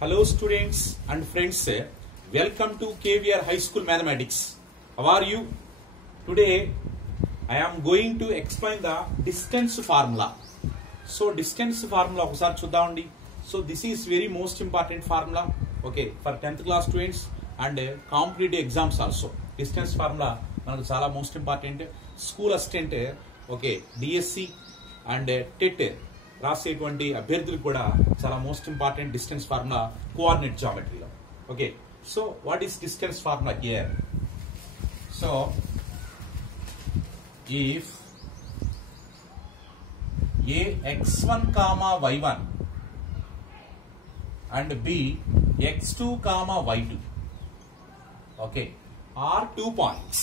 Hello students and friends, welcome to KVR High School Mathematics. How are you? Today I am going to explain the distance formula. So distance formula ఒకసారి చూద్దామండి. So this is very most important formula, okay, for 10th class students and competitive exams also. Distance formula మనకు చాలా most important. School assistant, okay, DSC and TET రాసేటువంటి అభ్యర్థులకు కూడా చాలా most important distance formula coordinate జామెట్రీలో. Okay, so what is distance formula here? So if a x1 comma y1 and b x2 comma y2, okay, are 2 points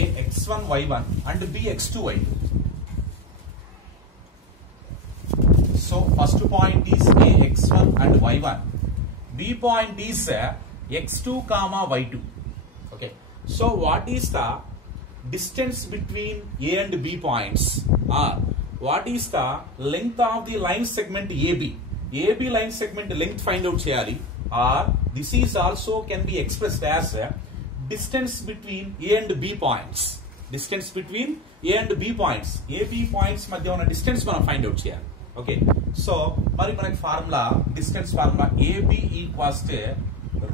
a x1 y1 and b x2 y2. So first point is a x1 and y1, b point is x2 comma y2. Okay, so what is the distance between a and b points, or what is the length of the line segment AB line segment length find out cheyali, or this is also can be expressed as distance between a and b points. Distance between a and b points, AB points madhya ఉన్న distance మనం find out cheyali. Okay, so మరి మనకి formula distance formula AB equals to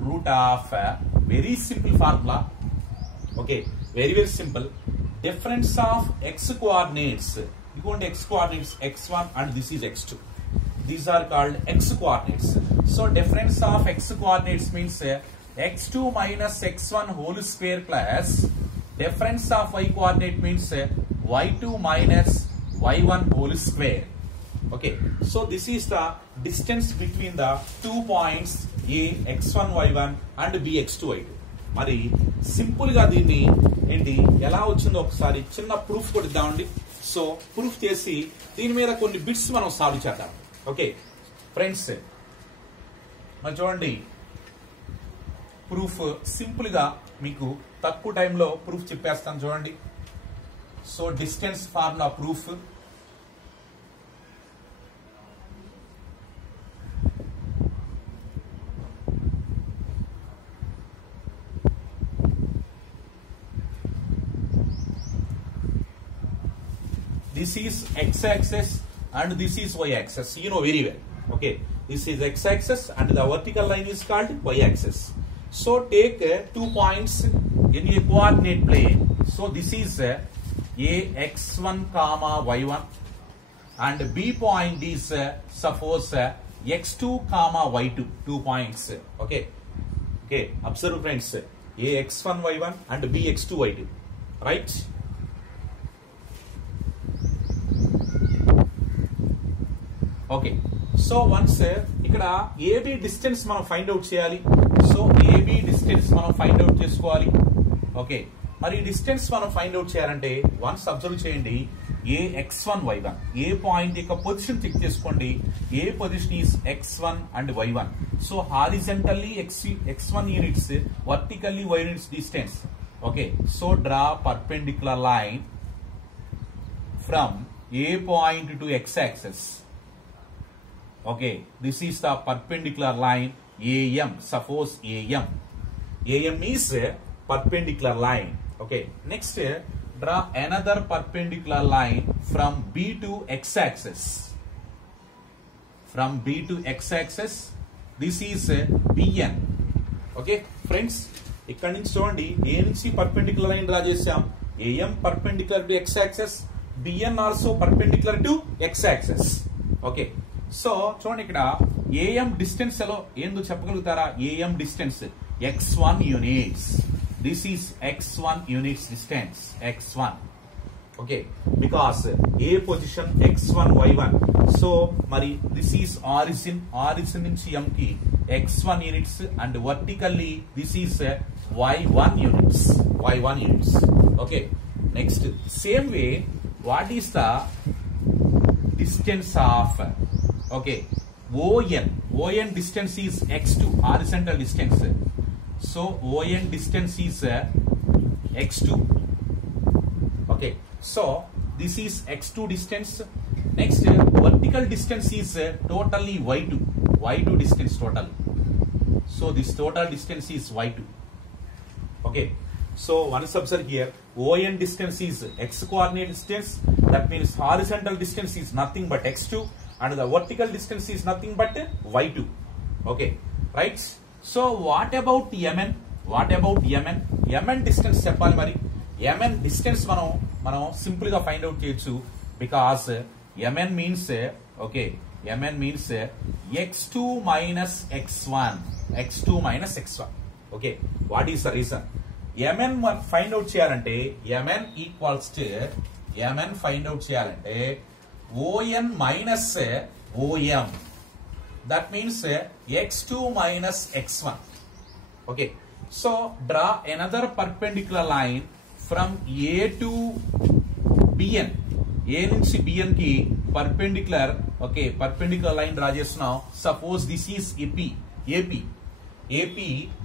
root of very simple formula. Okay, very simple. Difference of x coordinates, ఇదిగోండి x coordinates x1 and this is x2. These are called x coordinates. So difference of x coordinates means x2 minus x1 whole square plus difference of y coordinate means y2 minus y1 whole square. Okay, so this is the distance between the 2 points a x1 y1 and b x2 y2. మరి simple గా దీన్ని ఏంటి ఎలా వచ్చిందో ఒకసారి చిన్న proof కొట్టిద్దామండి. So proof చేసి దీని మీద కొన్ని బిట్స్ మనం సాల్వ్ చేద్దాం. ఓకే ఫ్రెండ్స్, మరి చూడండి, ప్రూఫ్ సింపుల్ గా మీకు తక్కువ టైంలో ప్రూఫ్ చెప్పేస్తాను చూడండి. So distance formula proof. This is x-axis and this is y-axis. You know very well. Okay, this is x-axis and the vertical line is called y-axis. So take 2 points in a coordinate plane. So this is a x1 comma y1 and b point is suppose x2 comma y2. 2 points. Okay, okay. Observe friends, a x1 y1 and b x2 y2. Right? Okay, so once ఇక్కడ AB distance మనం find out చేయాలి. So AB distance మనం find out చేసుకోవాలి. Okay, మరి distance మనం find out చేయాలంటే once observe చేయండి, A x1 y1, A point యొక్క పొజిషన్ చెక్ చేసుకోండి. A position is x1 and y1. So horizontally x1 units, vertically y units distance. Okay, so draw perpendicular line from A point to x axis. Okay, this is the perpendicular line AM. Suppose AM is a perpendicular line. Okay, next draw another perpendicular line from B to X axis. From B to X axis, this is BN. Okay friends, ఇక్కడ నుంచి చూడండి, A నుంచి perpendicular line draw చేసాం. AM perpendicular to X axis, BN also perpendicular to X axis. Okay, so చూడండి, ఇక్కడ AM distance ఎలా ఏందో చెప్పగలుగుతారా? AM distance x1 units. This is x1 units distance x1. Okay, because A position x1 y1. So మరి this is origin నుంచి m కి x1 units and vertically this is y1 units. Okay, next same way what is the distance of, okay, ON distance is x2, horizontal distance. So ON distance is x2. Okay, so this is x2 distance. Next vertical distance is totally y2. y2 distance total. So this total distance is y2. Okay, so once observe here, ON distance is x coordinate distance. That means horizontal distance is nothing but x2 and the vertical distance is nothing but y2. Okay, right? So what about Mn? What about Mn? Mn distance చెప్పాలి మరి. Mn distance మనం simple గా find out చేయొచ్చు, because Mn means okay, Mn means x2 minus x1. x2 minus x1. Okay, what is the reason? Mn find out చేయాలంటే Mn equals to Mn find out చేయాలంటే On minus Om. That means x2 minus x1. Okay, so draw another perpendicular line from A to Bn. A నుంచి Bn కి perpendicular, okay, perpendicular line draw చేస్తున్నాం. Suppose this is AP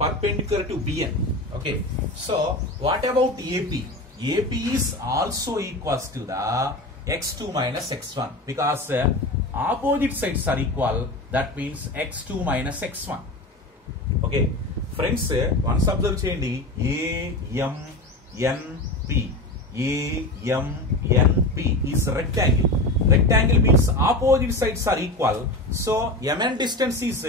perpendicular to Bn. Okay, so what about AP? AP is also equals to the x2 minus x1, because opposite sides are equal. That means x2 minus x1. Okay, friends, once observe చేయండి, AMNP is rectangle. Rectangle means opposite sides are equal. So Mn distance is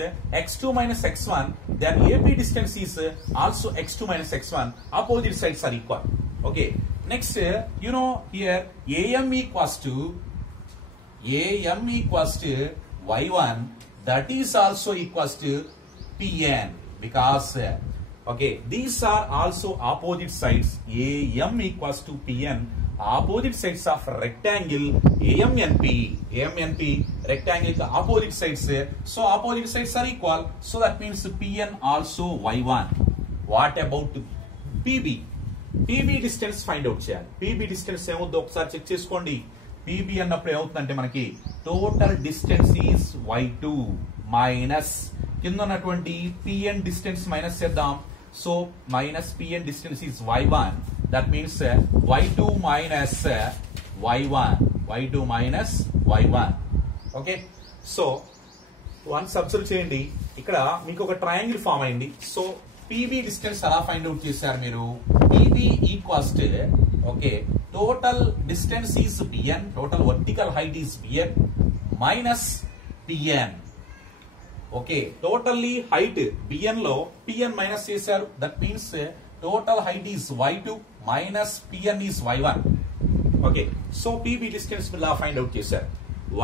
x2 minus x1. Then AP distance is also x2 minus x1. Opposite sides are equal. Okay. Next, you know here AM equals to y1. That is also equals to Pn, because okay, these are also opposite sides. AM equals to Pn. Opposite sides of rectangle AMNP rectangle the opposite sides, so opposite sides are equal, so that means Pn also y1. What about PB distance find out చేయాలి. PB distance ఏమవుతుందో ఒకసారి check చేసుకోండి. PB అన్నప్పుడు ఏమవుతుందంటే మనకి total distance is y2 minus కింద ఉన్నటువంటి Pn distance minus చేద్దాం. So minus Pn distance is y1. That means y2 minus y1. Okay, so once observe చేయండి, ఇక్కడ మీకు ఒక ట్రయాంగిల్ ఫామ్ అయింది. సో PB డిస్టెన్స్ ఎలా ఫైండ్ అవుట్ చేశారు మీరు? PB equals to okay, total distance is Bn, total vertical height is Bn minus Pn. Okay, totally height Bn లో Pn minus చేశారు. That means total height is y2 minus Pn is y1. Okay, so PB distance will find out చేశారు.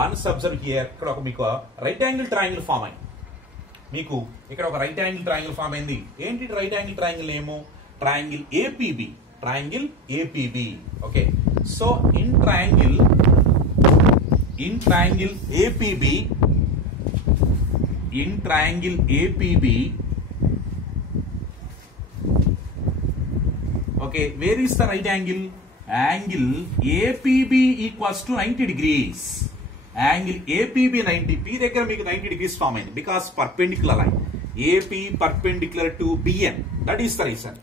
Once observe here, ఇక్కడ ఒక మీకు right angle triangle form అయింది. మీకు ఇక్కడ ఒక రైట్ యాంగిల్ ట్రయాంగిల్ ఫామ్ అయింది. ఏంటి రైట్ యాంగిల్ ట్రయాంగిల్ ఏమో? Triangle APB. Okay, so in triangle APB, okay, where is the right angle? Angle APB equals to 90 degrees. Angle APB 90. P దగ్గర మీకు 90 degrees form అయింది, because perpendicular line AP perpendicular to BN. That is the reason.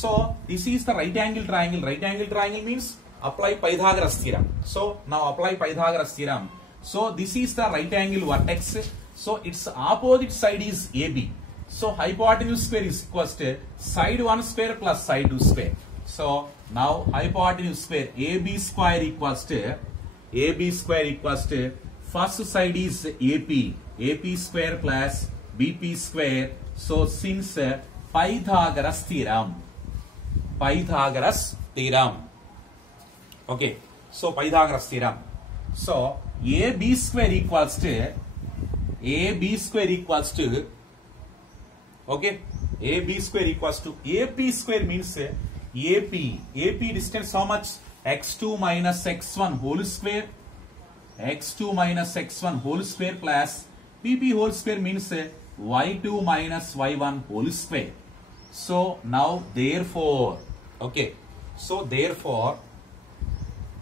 So this is the right angle triangle. Right angle triangle means apply Pythagoras theorem. So now apply Pythagoras theorem. So this is the right angle vertex. So its opposite side is AB. So hypotenuse square is equals to side 1 square plus side 2 square. So now hypotenuse square AB square equals to first side is AP square plus BP square. So since Pythagoras theorem. Okay, so Pythagoras theorem. So AB square equals to okay, AB square equals to AP square means AP distance how much? x2 minus x1 whole square. x2 minus x1 whole square plus PP whole square means y2 minus y1 whole square. So now therefore, okay, so therefore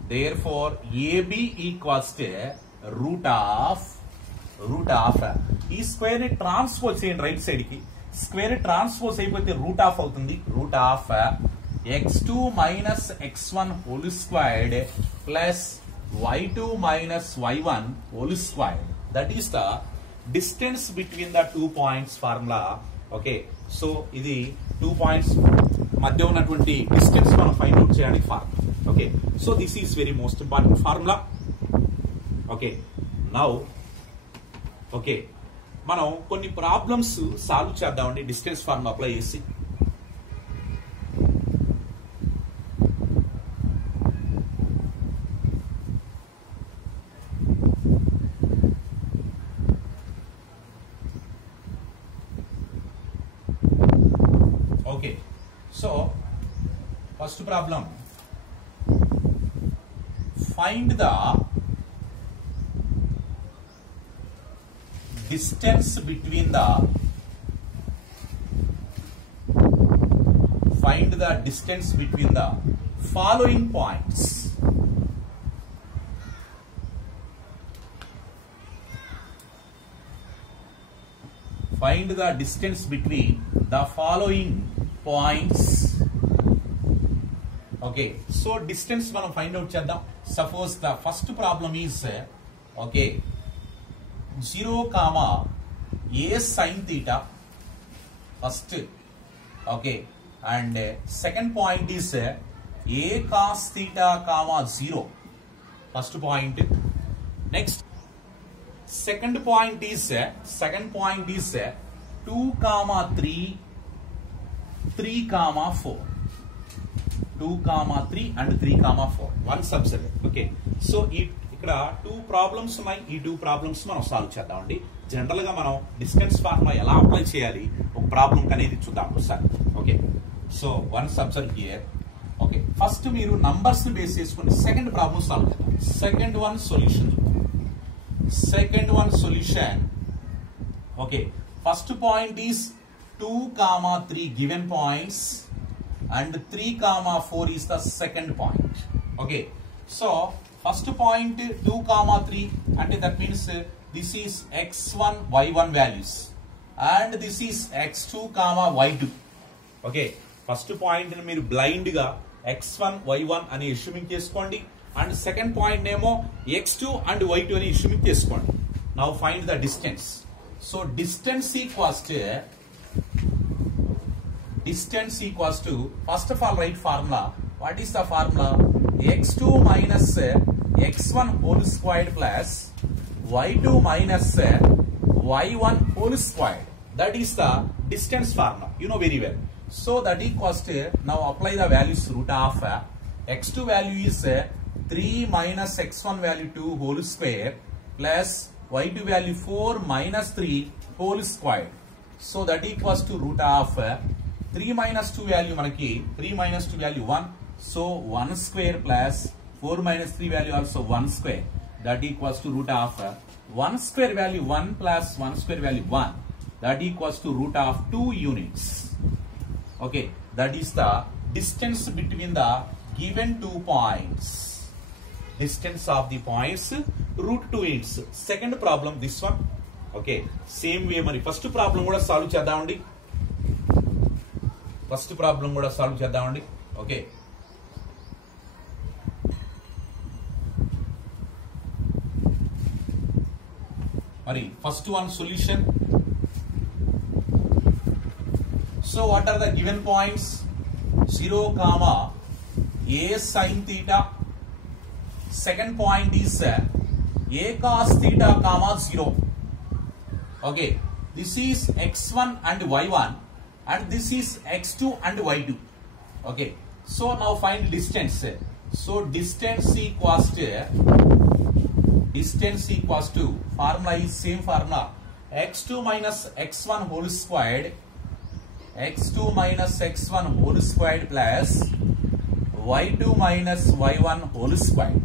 AB equals to root of ఈ square ని transpose చేయండి right side కి. Square transpose అయిపోతే root of అవుతుంది. Root of x2 minus x1 whole squared plus y2 minus y1 whole squared. That is the distance between the 2 points formula. Okay, so ఇది 2 points మధ్య ఉన్నటువంటి distance మనం find out చేయడానికి formula. Okay, so this is very most important formula. Okay, now okay మనం కొన్ని problems solve చేద్దామండి distance formula apply చేసి. Okay, so first problem, find the distance between the following points. Find the distance between the following points. Okay, so distance మనం find out చేద్దాం. Suppose the first problem is okay 0, a sin theta first. Okay, and second point is a cos theta, 0 first point. Next, second point is 2, 3, 3, 4. 2, 3 and 3, 4. One subset. Okay, so ఇక్కడ 2 problems ఉన్నాయి. ఈ 2 problems మనం solve చేద్దామండి. General గా మనం distance formula ఎలా apply చేయాలి ఒక ప్రాబ్లం అనేది చూద్దాం ఒకసారి. Okay, so one subject here. Okay, first మీరు నంబర్స్ బేస్ చేసుకుని సెకండ్ ప్రాబ్లం సాల్వ్ చేద్దాం. Second one solution. Okay, first point is 2, 3 given points and 3, 4 is the second point. Okay, so first point 2, 3 and that means this is x1 y1 values and this is x2, y2. Okay, first point ni మీరు blind గా x1 y1 అని assuming చేసుకోండి and second point నేమో x2 and y2 అని assuming చేసుకోండి. Now find the distance. So distance equals to first of all write formula. What is the formula? x2 minus x1 whole squared plus y2 minus y1 whole squared. That is the distance formula. You know very well. So that equals to, now apply the values root of x2 value is 3 minus x1 value 2 whole square plus y2 value 4 minus 3 whole squared. So that equals to root of 3 minus 2 value manaki 3 minus 2 value 1. So 1 square plus 4 minus 3 value also 1 square. That equals to root of 1 square value 1 plus 1 square value 1. That equals to root of 2 units. Okay, that is the distance between the given 2 points. Distance of the points root 2 units. Second problem this one. Okay, same way మరి first problem కూడా solve చేద్దామండి. Okay, మరి first one solution. So what are the given points? 0, a sin theta. Second point is a cos theta, 0. Okay, this is x1 and y1 and this is x2 and y2. Okay, so now find distance. So distance equals to formula is same formula, x2 minus x1 whole squared plus y2 minus y1 whole squared.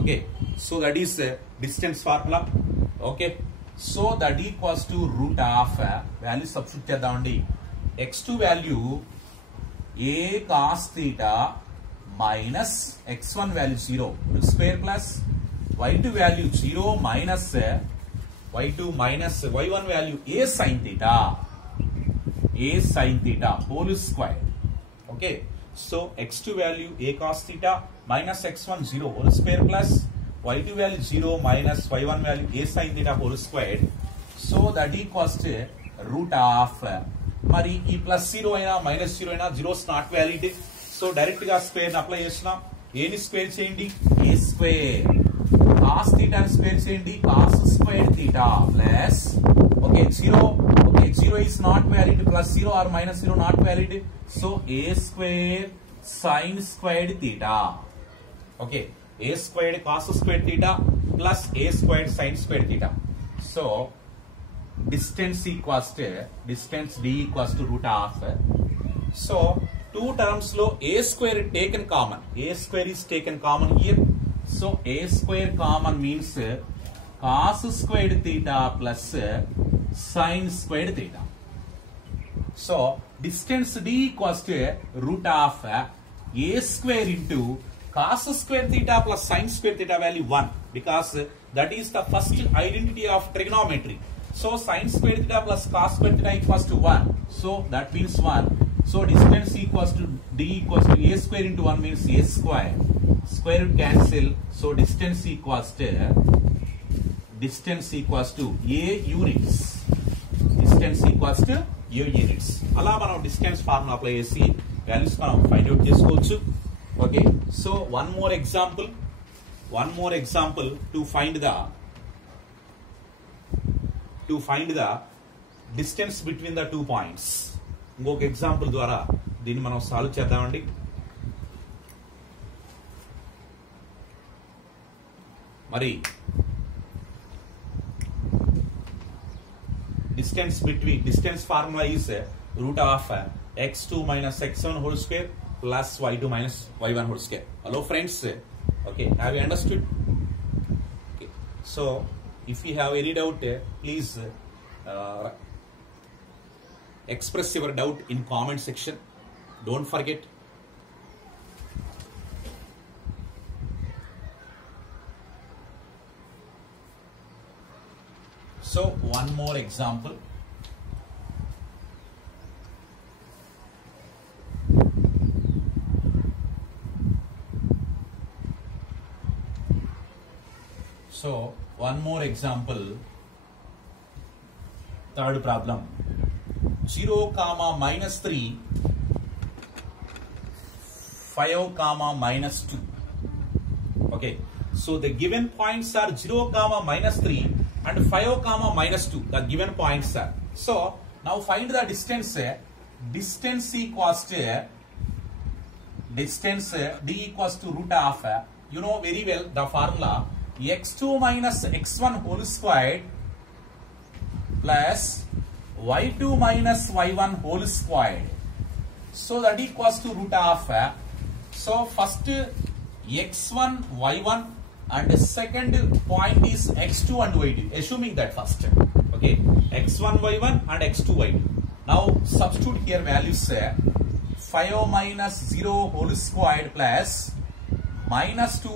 Okay, so that is distance formula. Okay, so that equals to root of value substitute చేద్దామండి. x2 value a cos theta minus x1 value 0 whole square plus y2 value 0 minus y1 value a sin theta whole square. Okay, so x2 value a cos theta minus x1 0 whole square plus y2 value 0 minus y1 value a sin theta whole squared. So that equals to root of మరి ఈ plus 0 అయినా minus 0 అయినా zeros not valid. So direct గా square apply చేస్తున్నాం. ఏని square చేయండి ఏ square, cos theta square చేయండి cos square theta plus okay 0 okay 0 is not valid plus 0 or minus 0 not valid. So a square sin squared theta. Okay, a squared cos squared theta plus a squared sin squared theta. So distance equals to distance d equals to root of. So two terms lo a square taken common, a square is taken common here. So a square common means cos squared theta plus sin squared theta. So distance d equals to root of a square into cos square theta plus sin square theta value 1, because that is the first identity of trigonometry. So sin square theta plus cos square theta equals to 1. So that means 1. So distance equals to d equals to a square into 1 means a square. Square root cancel. So distance equals to a units. Distance equals to a units. అలా మనం distance formula apply చేసి values మనం find out చేసుకోవచ్చు. Okay, so one more example to find the distance between the 2 points. ఇంకొక example ద్వారా దీన్ని మనం solve చేద్దామండి. మరి distance formula is root of x2 minus x1 whole square plus y2 minus y1 whole square. Hello friends, okay, have you understood? Okay, so if you have any doubt, please express your doubt in comment section. Don't forget. So one more example. So one more example. Third problem. 0, minus 3, 5, minus 2. Okay. So the given points are 0, minus 3 and 5, minus 2. The given points are. So now find the distance. Distance equals to d equals to root of, you know very well the formula, x2 minus x1 whole squared plus y2 minus y1 whole squared. So that equals to root of, so first x1 y1 and second point is x2 and y2, assuming that first. Okay, x1 y1 and x2 y2. Now substitute here values. 5 minus 0 whole squared plus minus 2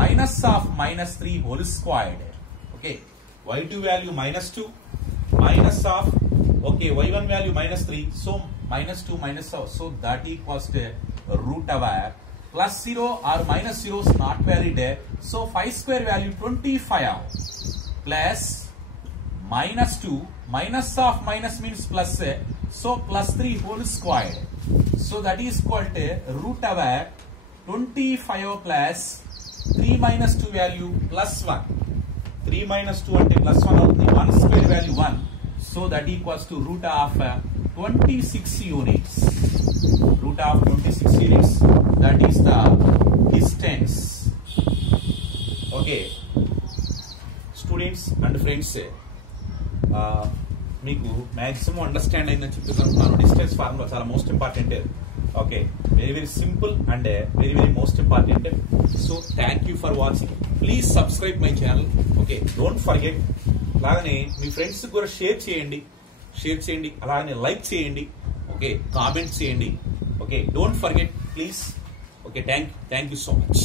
minus of minus 3 whole squared. Okay, y2 value minus 2 minus of, okay, y1 value minus 3. So minus 2 minus of, so that equals to root of plus 0 or minus 0 is not valid. So 5 square value 25 plus minus 2 minus of minus means plus, so plus 3 whole squared. So that is equal to root of 25 plus 3 minus 2 value plus 1. 3 minus 2 and plus 1 of the 1 square value 1. So that equals to root of 26 units. Root of 26 units. That is the distance. Okay, students and friends, మీకు maximum understand అయిందని చెప్తున్నాను. Distance formula చాలా most important. Okay, very very simple and very very most important. So thank you for watching. Please subscribe my channel. Okay, don't forget. అలాగనే మీ friends కూడా share చేయండి. అలాగనే like చేయండి. Okay, comment చేయండి. Okay, don't forget please. Okay, thank you so much.